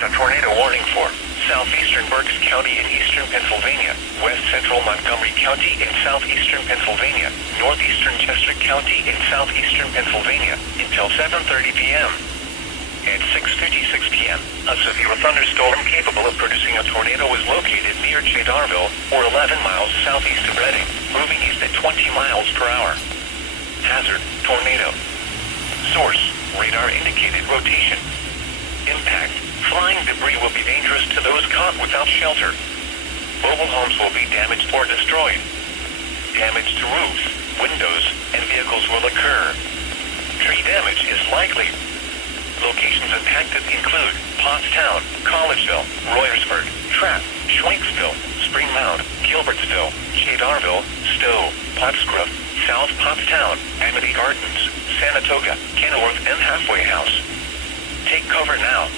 issued a tornado warning for southeastern Berks County in eastern Pennsylvania, west central Montgomery County in southeastern Pennsylvania, northeastern Chester County in southeastern Pennsylvania until 7:30 p.m. At 6:56 p.m., a severe thunderstorm capable of producing a tornado was located near Cedarville, or 11 miles southeast of Reading, moving east at 20 miles per hour. Hazard, tornado. Source, radar indicated rotation. Impact, flying debris will be dangerous to those caught without shelter. Mobile homes will be damaged or destroyed. Damage to roofs, windows, and vehicles will occur. Tree damage is likely. Locations impacted include Pottstown, Collegeville, Royersford, Trapp, Schwenksville, Spring Mound, Gilbertsville, Cedarville, Stowe, Pottsgrove, South Pottstown, Amity Gardens, Sanatoga, Kenilworth, and Halfway House. Take cover now.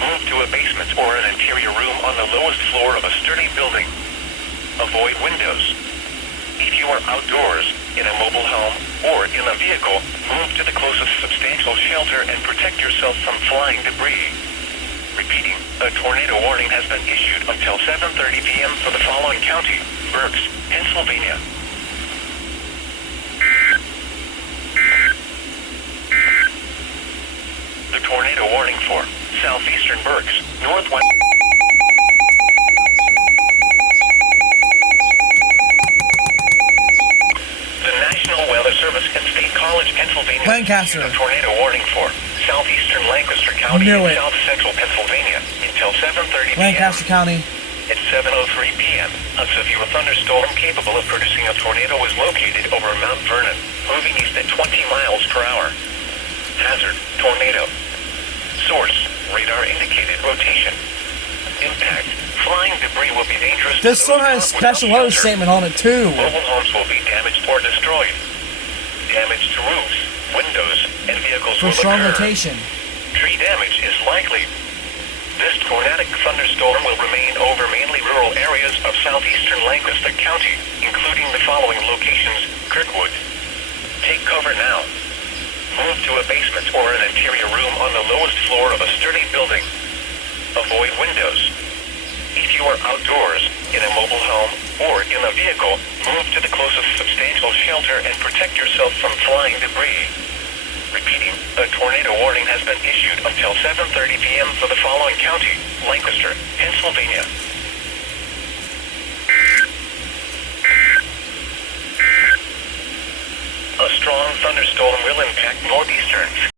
Move to a basement or an interior room on the lowest floor of a sturdy building. Avoid windows. If you are outdoors, in a mobile home, or in a vehicle, move to the closest substantial shelter and protect yourself from flying debris. Repeating, a tornado warning has been issued until 7:30 p.m. for the following county: Berks, Pennsylvania. The tornado warning for southeastern Berks, northwest. The National Weather Service and State College, Pennsylvania, Lancaster. issued a tornado warning for southeastern Lancaster County Knew and it. south central Pennsylvania until 7:30 p.m. Lancaster County. At 7:03 p.m., a severe thunderstorm capable of producing a tornado was located over Mount Vernon, moving east at 20 miles per hour. Hazard, tornado. Source, radar indicated rotation. Impact, flying debris will be dangerous. This to one those has caught special without weather shelter. statement on it too. Mobile homes will be damaged or destroyed. Damage to roofs, windows, and vehicles For will strong occur. rotation. Tree damage is likely. This tornadic thunderstorm will remain over mainly rural areas of southeastern Lancaster County, including the following locations: Kirkwood. Take cover now. Move to a basement or an interior room on the lowest floor of a sturdy building. Avoid windows. If you are outdoors, in a mobile home, or in a vehicle, move to the closest substantial shelter and protect yourself from flying debris. Repeating, a tornado warning has been issued until 7:30 p.m. for the following county: Lancaster, Pennsylvania. A strong thunderstorm will impact northeastern